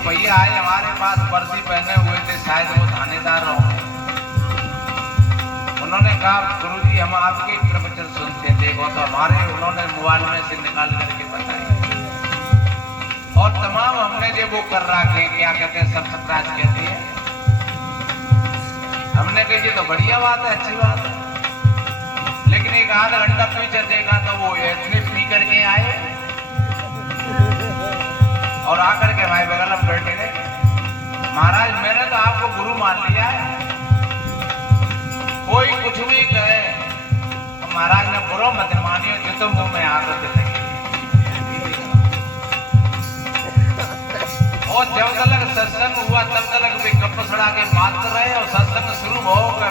भैया आए हमारे पास, वर्दी पहने हुए थे, शायद वो थानेदार होंगे। उन्होंने कहा गुरुजी हम आपके प्रवचन सुनते देखो, तो हमारे उन्होंने मोबाइल में से निकाल करके बताया और तमाम हमने जो वो कर रखे, क्या कहते हैं, सब्सक्राइब कहते हैं। हमने कही ये तो बढ़िया बात है, अच्छी बात है, लेकिन एक आधा घंटा पीछे देखा तो वो इतने पी करके आए और आकर के भाई बगल में बैठे गए। महाराज मैंने तो आपको गुरु मान लिया है, कोई कुछ भी कहे तो महाराज ने बुरो मत मानियो, जो तो मुंह में आदत लगी। और जब तक सत्संग हुआ तब तक भी गप सड़ा के बात कर रहे और सत्संग शुरू हो गया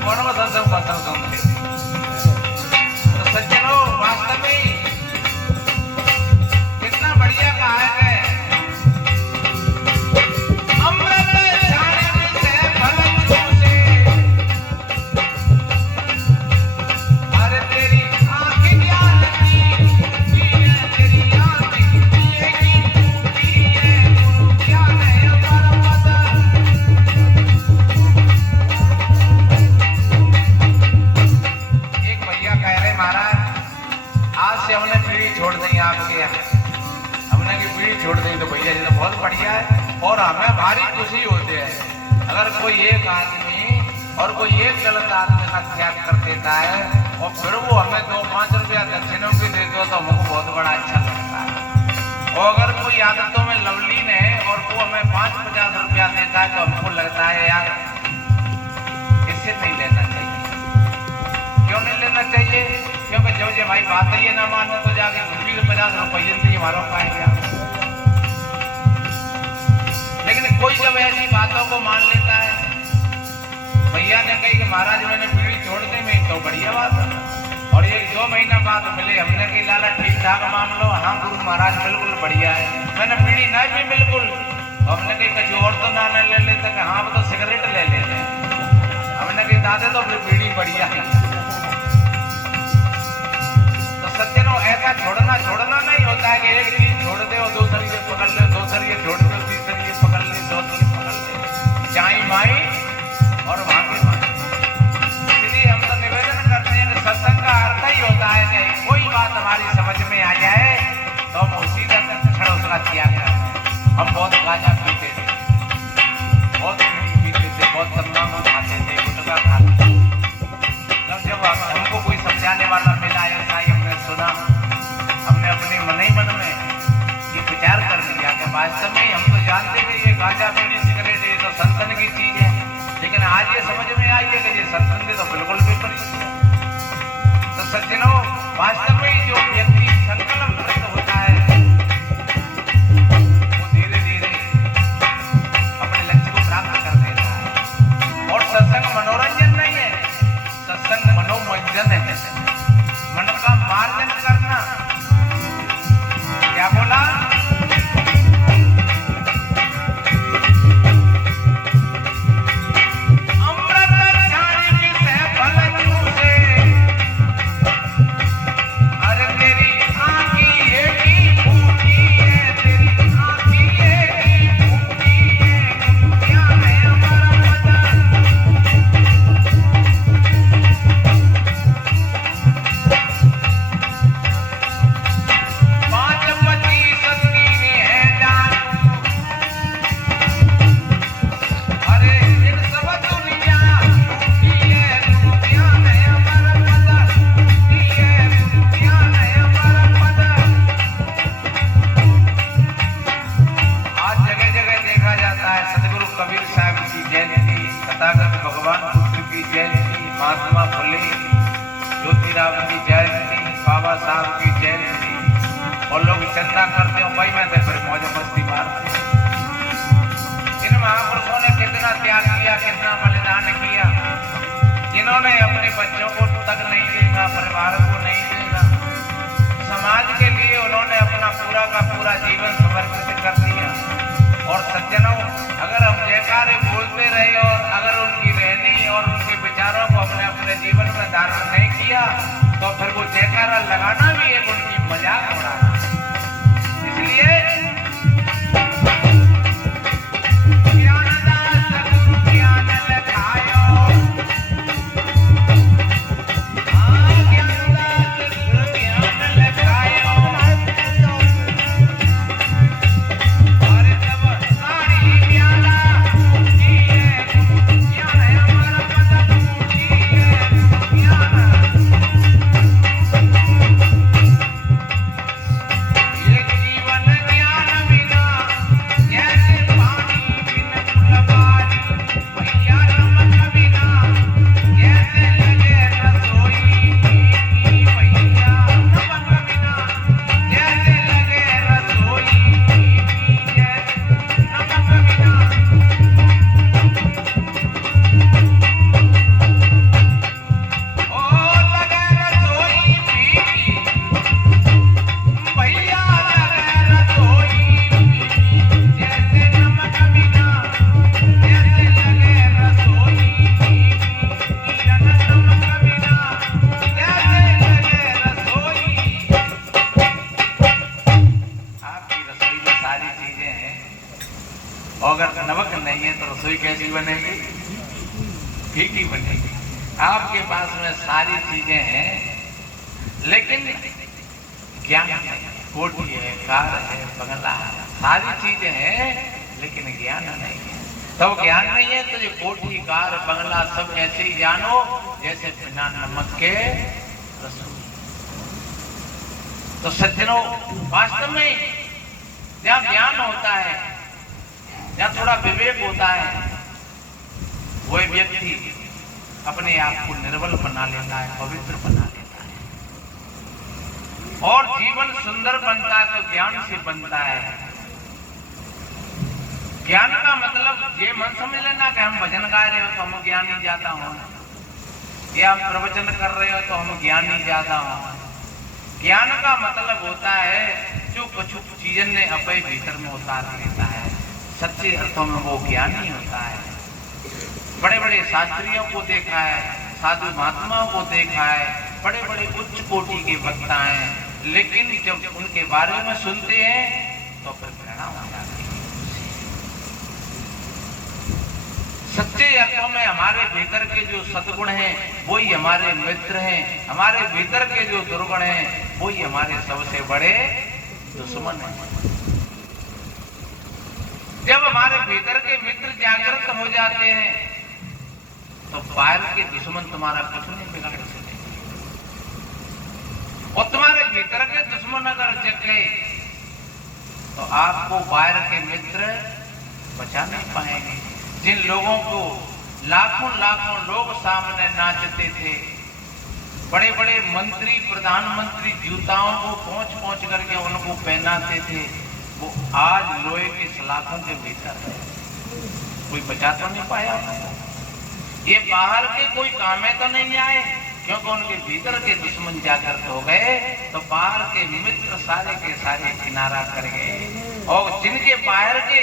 कौन को सत्संग पसंद सुनते। तो सज्जनों वास्तव में कितना बढ़िया कहा है, छोड़ दें तो भैया जी तो बहुत बढ़िया है और हमें भारी खुशी होती है अगर कोई एक आदमी और कोई एक गलत आदमी का त्याग कर देता है और फिर वो हमें 2-5 रुपया दक्षिणों की देते हो तो हमको बहुत बड़ा अच्छा लगता है। और अगर कोई आदतों में लवलीन है और वो हमें 5-50 रुपया देता है तो हमको लगता है यार इससे नहीं लेना चाहिए। क्यों नहीं लेना चाहिए? क्योंकि जो जो भाई बात ही ना मानो तो जाके 50 रुपये से हमारा पाएंगे। लेकिन कोई जब ऐसी बातों को मान लेता है, भैया ने कही कि महाराज मैंने बीड़ी छोड़ दी, मैं तो बढ़िया बात है। और ये 2 महीना बाद मिले, हमने कही लाला ठीक ठाक मान लो, हाँ गुरु महाराज बिल्कुल बढ़िया है, मैंने बीड़ी ना भी बिल्कुल। तो हमने कही कुछ और तो ना ले लेते, हाँ वो तो सिगरेट ले लेते। हमने कही दादे तो फिर बीड़ी बढ़िया है। तो सज्जनों ऐसा छोड़ना नहीं होता है कि एक चीज छोड़ दे और दूसरी ये पकड़ ले, दूसरी ये छोड़ दे, तीसरी ये पकड़ ले, चौथी ये पकड़ ले, चाई माई और वहां की माई। इसलिए हम तो निवेदन करते हैं कि सत्संग का अर्थ ही होता है कि कोई बात हमारी समझ में आ जाए तो हम उसी क्षण उसका त्याग करें। हम बहुत गांजा पीते थे, बहुत पीते थे, बहुत तंबाकू खाते थे, गुटखा खाते थे। जब हमको कोई समझाने वाला मिला, ऐसा ही हमने सुना, हमने अपने मन ही मन में ये विचार कर लिया कि वास्तव में हम तो जानते हैं ये गांजा बीड़ी सिगरेट ये तो संतन की चीज है, लेकिन आज ये समझ में आई है कि ये संतन के तो बिल्कुल विपरीत है। तो सज्जनों वास्तव में जो व्यक्ति संकल्प प्रकट होता है वो धीरे धीरे अपने लक्ष्य को प्राप्त कर देता है। और सत्संग मनोरंजन नहीं है, सत्संग मनोमंजन है, मन का मार्जन करना। क्या बोला? महात्मा फुले ज्योतिराव की जयंती, बाबा साहब की जयंती, और लोग चंदा करते हो भाई मैं फिर मौज मस्ती मारते। इन महापुरुषों ने कितना त्याग किया, कितना बलिदान किया, जिन्होंने अपने बच्चों को तक नहीं देखा, परिवार को नहीं देखा, समाज के लिए उन्होंने अपना पूरा का पूरा जीवन समर्पित कर दिया। और सज्जनों अगर हम जयकारे बोलते रहे और अगर उनकी रहनी और उनके विचारों को अपने अपने जीवन में धारण नहीं किया तो फिर वो जयकारा लगाना भी एक उनकी मजाक उड़ाना। इसलिए और अगर नमक नहीं है तो रसोई कैसी बनेगी? फीकी बनेगी। आपके पास में सारी चीजें हैं लेकिन ज्ञान नहीं। कोठी है, कार है, बंगला है, सारी चीजें हैं लेकिन ज्ञान नहीं है। तो ज्ञान नहीं है तो ये कोठी, कार, बंगला सब ऐसे ही जानो जैसे बिना नमक के रसोई। तो सज्जनों, वास्तव में जहाँ ज्ञान होता है, जहाँ थोड़ा विवेक होता है, वो व्यक्ति अपने आप को निर्मल बना लेता है, पवित्र बना लेता है और जीवन सुंदर बनता है। तो ज्ञान से बनता है। ज्ञान का मतलब ये मत समझ लेना कि हम भजन गा रहे हो तो हम ज्ञानी ज्यादा हो, या हम प्रवचन कर रहे हो तो हम ज्ञानी ज्यादा हो। ज्ञान का मतलब होता है जो कुछ चीजन ने अपने भीतर में उतार लेता है, सच्चे अर्थों में वो ज्ञानी होता है। बड़े बड़े शास्त्रियों को देखा है, साधु महात्माओं को देखा है, बड़े बड़े उच्च कोटि के वक्ता हैं, लेकिन जब उनके बारे में सुनते हैं तो फिर घृणा हो जाती है। सच्चे अर्थों में हमारे भीतर के जो सद्गुण हैं वही हमारे मित्र हैं, हमारे भीतर के जो दुर्गुण हैं वही हमारे सबसे बड़े दुश्मन हैं। जब हमारे भीतर के मित्र जागृत हो जाते हैं तो बाहर के दुश्मन तुम्हारा कुछ नहीं बिगाड़ सकते, और तुम्हारे भीतर के दुश्मन अगर जग गए तो आपको बाहर के मित्र बचा नहीं पाएंगे। जिन लोगों को लाखों लाखों लोग सामने नाचते थे, बड़े बड़े मंत्री प्रधानमंत्री जूताओं को पहुंच पहुंच करके उनको पहनाते थे, वो आज लोहे के सलाखों के भीतर है, कोई बचा तो नहीं पाया। ये बाहर के कोई काम में तो नहीं आए क्योंकि उनके भीतर के दुश्मन जागृत हो गए, तो बाहर के मित्र सारे के सारे किनारा कर गए। और जिनके बाहर के,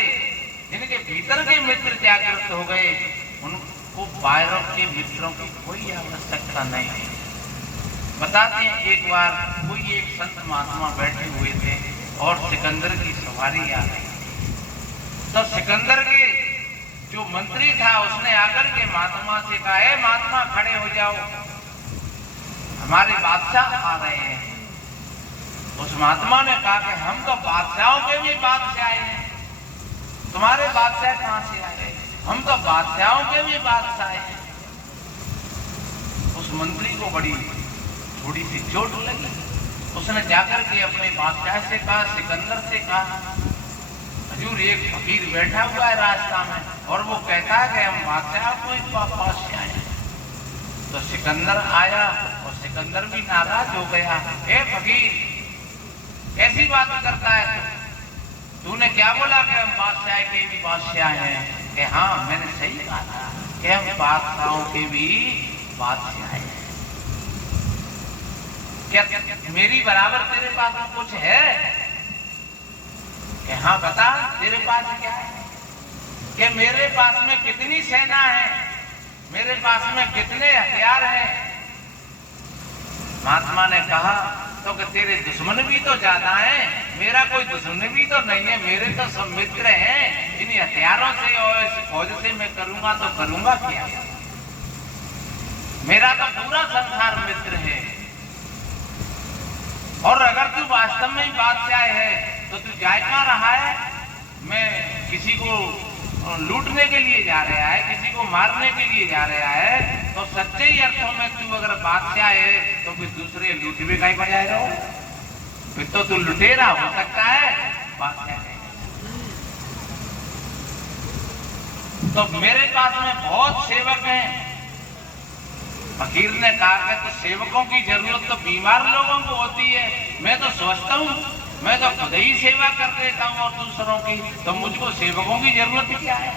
जिनके भीतर के मित्र जागृत हो गए, उनको बाहर के मित्रों की कोई आवश्यकता नहीं है। बताते हैं, एक बार कोई एक संत महात्मा बैठे हुए थे और सिकंदर की सवारी आ गई। तो सिकंदर के जो मंत्री था उसने आकर के महात्मा से कहा, है महात्मा खड़े हो जाओ, हमारे बादशाह आ रहे हैं। उस महात्मा ने कहा कि हम तो बादशाहों के भी बादशाह हैं, तुम्हारे बादशाह कहां से आए? हम तो बादशाहों के भी बादशाह हैं। उस मंत्री को बड़ी थोड़ी सी चोट लगी। उसने जाकर के अपने बादशाह से कहा, सिकंदर से कहा, हजूर एक फकीर बैठा हुआ है रास्ता में और वो कहता है कि हम बादशाह को इस पास से आए। तो सिकंदर आया और सिकंदर भी नाराज हो गया। ए फकीर, कैसी बात करता है तूने क्या बोला कि हम बादशाह के भी बादशाह हैं? कि हाँ, मैंने सही कहा था कि हम बादशाहों के भी बादशाह हैं। क्या मेरी बराबर तेरे पास में कुछ है? कि हाँ बता, तेरे पास क्या है? कि मेरे पास में कितनी सेना है, मेरे पास में कितने हथियार हैं? महात्मा ने कहा, तो कि तेरे दुश्मन भी तो ज्यादा हैं, मेरा कोई दुश्मन भी तो नहीं है, मेरे तो सब मित्र हैं। इन हथियारों से और इस फौज से मैं करूंगा तो करूंगा क्या? मेरा तो पूरा संसार मित्र है। और अगर तू वास्तव में ही बादशाह है तो तू जा कहां रहा है? मैं किसी को लूटने के लिए जा रहा है, किसी को मारने के लिए जा रहा है। तो सच्चे ही अर्थों में तू अगर बादशाह है तो फिर दूसरे लूटवे का ही बजाएगा, फिर तो तू लुटेरा हो सकता है, बादशाह नहीं। तो मेरे पास में बहुत सेवक हैं। फकीर ने कहा कि तो सेवकों की जरूरत तो बीमार लोगों को होती है, मैं तो सोचता हूँ मैं तो खुद ही सेवा कर देता हूँ और दूसरों की, तो मुझको सेवकों की जरूरत क्या है?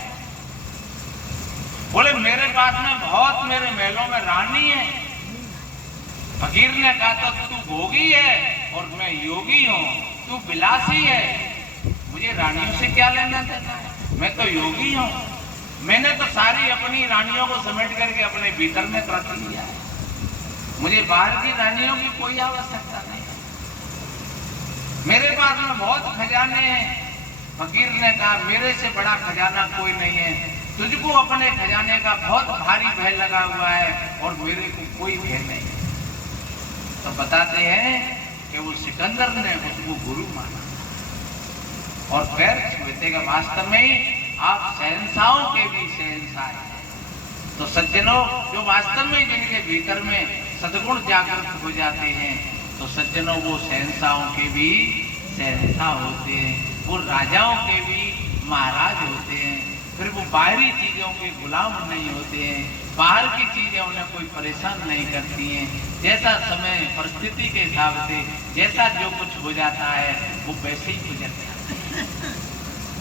बोले मेरे पास में बहुत, मेरे महलों में रानी है। फकीर ने कहा तो तू भोगी है और मैं योगी हूँ, तू विलासी है, मुझे रानियों से क्या लेना देना है? मैं तो योगी हूँ, मैंने तो सारी अपनी रानियों को समेट करके अपने भीतर में रख लिया है, मुझे बाहर की रानियों की कोई आवश्यकता नहीं है। मेरे पास में बहुत खजाने हैं, फकीर ने कहा मेरे से बड़ा खजाना कोई नहीं है, तुझको अपने खजाने का बहुत भारी भय लगा हुआ है और मेरे को कोई भय नहीं है। तो बताते हैं कि वो सिकंदर ने उसको गुरु माना और पैर छूते का वास्तव में आप शहंशाहों के भी शहंशाह हैं। तो सज्जनों, जो वास्तव में जिनके भीतर में सद्गुण जागृत हो जाते हैं तो सज्जनों वो शहंशाहों के भी शहंशाह होते हैं, वो राजाओं के भी महाराज होते हैं। फिर वो बाहरी चीजों के गुलाम नहीं होते हैं, बाहर की चीजें उन्हें कोई परेशान नहीं करती हैं। जैसा समय परिस्थिति के हिसाब से जैसा जो कुछ हो जाता है वो वैसे ही गुजर जाता है।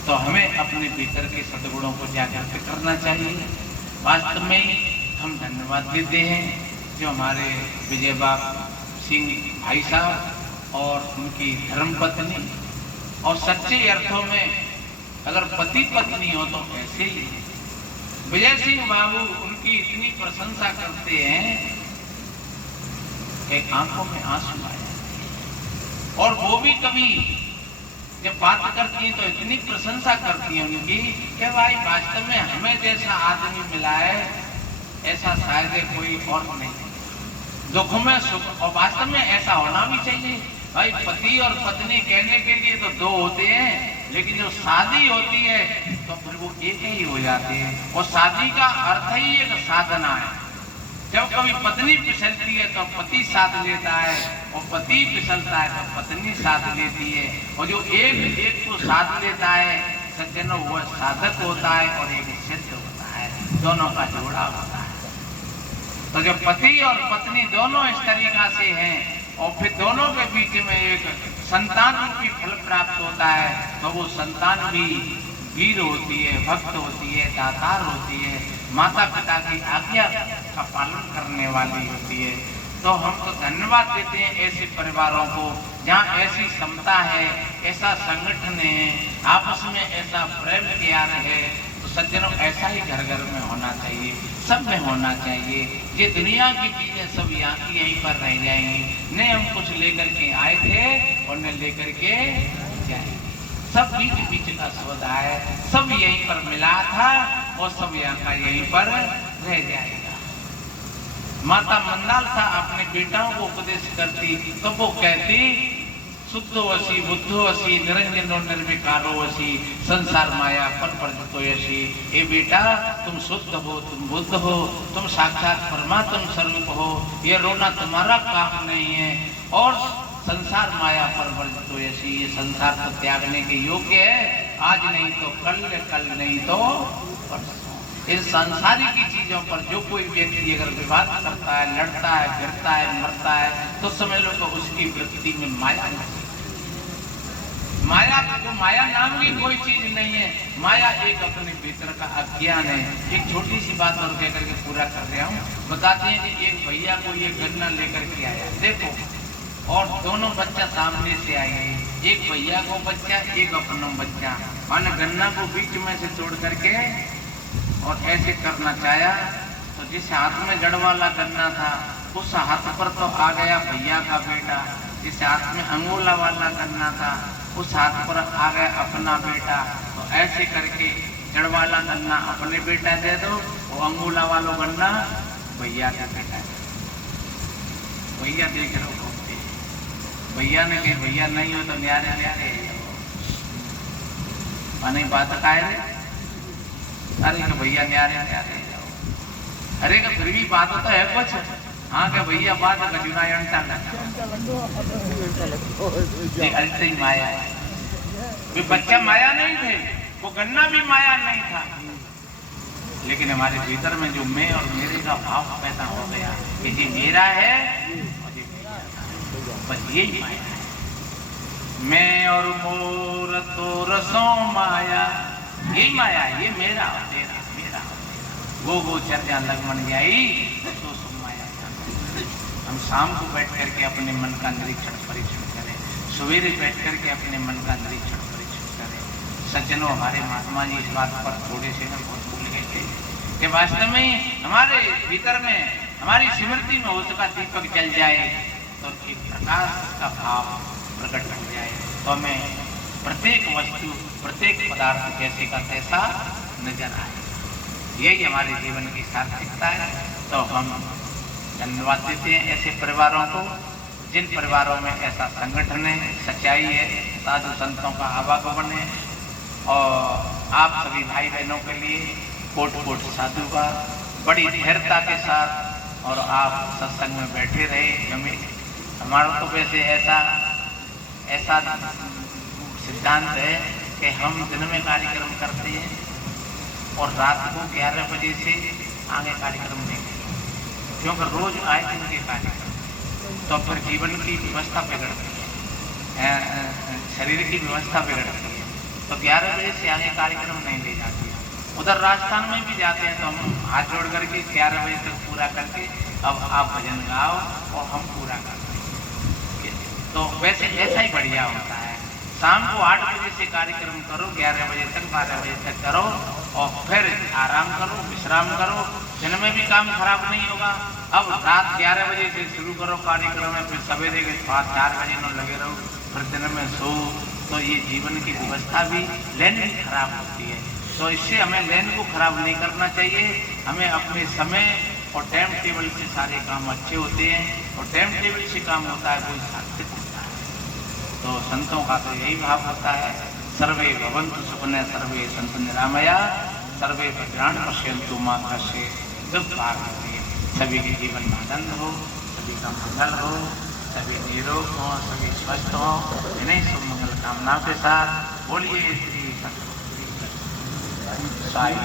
तो हमें अपने भीतर के सद्गुणों को जागृत करना चाहिए। वास्तव में हम धन्यवाद देते हैं जो हमारे विजय बाबू सिंह भाई साहब और उनकी धर्मपत्नी, और सच्चे अर्थों में अगर पति पत्नी हो तो ऐसे ही विजय सिंह बाबू उनकी इतनी प्रशंसा करते हैं कि आंखों में आंसू आए, और वो भी कभी जब बात करती हैं तो इतनी प्रशंसा करती हैं उनकी कि भाई वास्तव में हमें जैसा आदमी मिला है ऐसा शायद कोई और नहीं, दुख में सुख। और वास्तव में ऐसा होना भी चाहिए भाई। पति और पत्नी कहने के लिए तो दो होते हैं, लेकिन जो शादी होती है तो फिर वो एक ही हो जाते हैं। और शादी का अर्थ ही एक साधना है। जब कभी पत्नी फिसलती है तो पति साथ लेता है, और पति फिसलता है तो पत्नी साथ लेती है। और जो एक को साथ लेता है सज्जनों, वो साधक होता है और एक सिद्ध होता है, दोनों का जोड़ा होता है। तो जब पति और पत्नी दोनों इस तरीका से हैं और फिर दोनों के बीच में एक संतान रूपी फल प्राप्त होता है, तो वो संतान भी वीर होती है, भक्त होती है, दातार होती है, माता पिता की आज्ञा का पालन करने वाली होती है। तो हम तो धन्यवाद देते हैं ऐसे परिवारों को जहाँ ऐसी क्षमता है, ऐसा संगठन है, आपस में ऐसा प्रेम प्यार है। तो सज्जनों, ऐसा ही घर घर में होना चाहिए, सब में होना चाहिए। ये दुनिया की चीजें सब यहाँ की यहीं पर रह जाएंगी। न हम कुछ लेकर के आए थे और न लेकर के जाएंगे। सब बीच बीच का सौदा है, सब यहीं पर मिला था और सब यहाँ का यहीं पर रह जाएगा। माता मंदाल था अपने बेटाओं को उपदेश करती तो वो कहती शुद्धो असी बुद्धो असी निरंजनो निर्विकारो असी संसार माया पर वर्जितो असी। ए बेटा, तुम शुद्ध हो, तुम बुद्ध हो, तुम साक्षात परमात्म स्वरूप हो, ये रोना तुम्हारा काम नहीं है। और संसार माया पर वर्जितो असी, ये संसार को त्यागने के योग्य है, आज नहीं तो कल, कल नहीं तो परसों। इन संसारी की चीजों पर जो कोई व्यक्ति अगर विवाद करता है, लड़ता है, गिरता है, मरता है, तो समझ लो तो उसकी वृत्ति में माया नहीं। माया तो माया नाम की कोई चीज नहीं है। माया एक अपने भीतर का अज्ञान है। एक छोटी सी बात और कह करके पूरा कर रहा हूँ। बताते हैं कि एक भैया को ये गन्ना लेकर के आया, देखो, और दोनों बच्चा सामने से आए हैं। एक भैया को बच्चा, एक अपना बच्चा। माने गन्ना को बीच में से तोड़ करके और ऐसे करना चाहा, तो जिस हाथ में जड़ वाला गन्ना था उस हाथ पर तो आ गया भैया का बेटा, जिस हाथ में अंगूला वाला गन्ना था उस हाथ पर आ गया अपना बेटा। तो ऐसे करके जड़ वाला गन्ना अपने बेटा दे दो, वो अंगूला वाला गन्ना भैया का बेटा। भैया देख रहे हो, भैया ने कही भैया नहीं हो तो न्यारे न्यारे माने बात का है। अरे कि भैया न्यारे न्यारे जाओ। अरे कि फिर भी बात तो है कुछ। हाँ के भैया बात गजुना अंटा अलते ही माया है। वे बच्चा माया नहीं थे, वो गन्ना भी माया नहीं था, लेकिन हमारे भीतर में जो मैं और मेरे का भाव पैदा हो गया कि ये मेरा है और ये मेरा था, बस यही माया है। मैं और मोर तो रसों माया, यही माया है। ये मेरा तेरा मेरा वो चर्चा लगमन जाई तो माया। हम शाम को बैठ करके अपने मन का निरीक्षण परीक्षण करें, सवेरे बैठ करके अपने मन का निरीक्षण परीक्षण करें। सज्जनों, हमारे महात्मा जी इस बात पर थोड़े से में बहुत भूल गए थे कि वास्तव में हमारे भीतर में हमारी स्मृति में उसका दीपक जल जाए तो एक प्रकाश का भाव प्रकट हो जाए। तो हमें प्रत्येक वस्तु प्रत्येक पदार्थ जैसे का तैसा नजर आए। यही हमारे जीवन की सार्थकता है। तो हम धन्यवाद देते हैं ऐसे परिवारों को, जिन परिवारों में ऐसा संगठन है, सच्चाई है, साधु संतों का आवागमन है। और आप सभी भाई बहनों के लिए कोट कोट साधुवाद, बड़ी धैर्यता के साथ। और आप सत्संग में बैठे रहे। हमें हमारा तो वैसे ऐसा सिद्धांत है कि हम दिन में कार्यक्रम करते हैं और रात को 11 बजे से आगे कार्यक्रम नहीं करते, क्योंकि रोज आए दिन के कार्यक्रम तो फिर जीवन की व्यवस्था बिगड़ती है, शरीर की व्यवस्था बिगड़ती है। तो 11 बजे से आगे कार्यक्रम नहीं ले जाते। उधर राजस्थान में भी जाते हैं तो हम हाथ जोड़ करके 11 बजे तक पूरा करके अब आप भजन गाओ और हम पूरा करते हैं। तो वैसे ऐसा ही बढ़िया होता है। शाम को 8 बजे से कार्यक्रम करो, 11 बजे तक 12 बजे तक करो और फिर आराम करो, विश्राम करो। दिन में भी काम खराब नहीं होगा। अब रात 11 बजे से शुरू करो कार्यक्रम में, फिर सवेरे के 4 बजे न लगे रहो, फिर दिन में सो। तो ये जीवन की व्यवस्था भी लेन भी खराब होती है। तो इससे हमें लेन को खराब नहीं करना चाहिए। हमें अपने समय और टाइम टेबल से सारे काम अच्छे होते हैं और टाइम टेबल से काम होता है कोई सार्थक होता है। तो संतों का तो यही भाव होता है, सर्वे भवन्तु सुखिनः सर्वे सन्तु निरामया सर्वे भद्राणि पश्यन्तु मा कश्चित् दुःखभाग् भवेत्। सभी के जीवन में आनंद हो, सभी का मंगल हो, सभी निरोग हों, सभी स्वस्थ हों। इन्हीं शुभ मंगल कामनाओं के साथ बोलिए श्री सतगुरु साईं।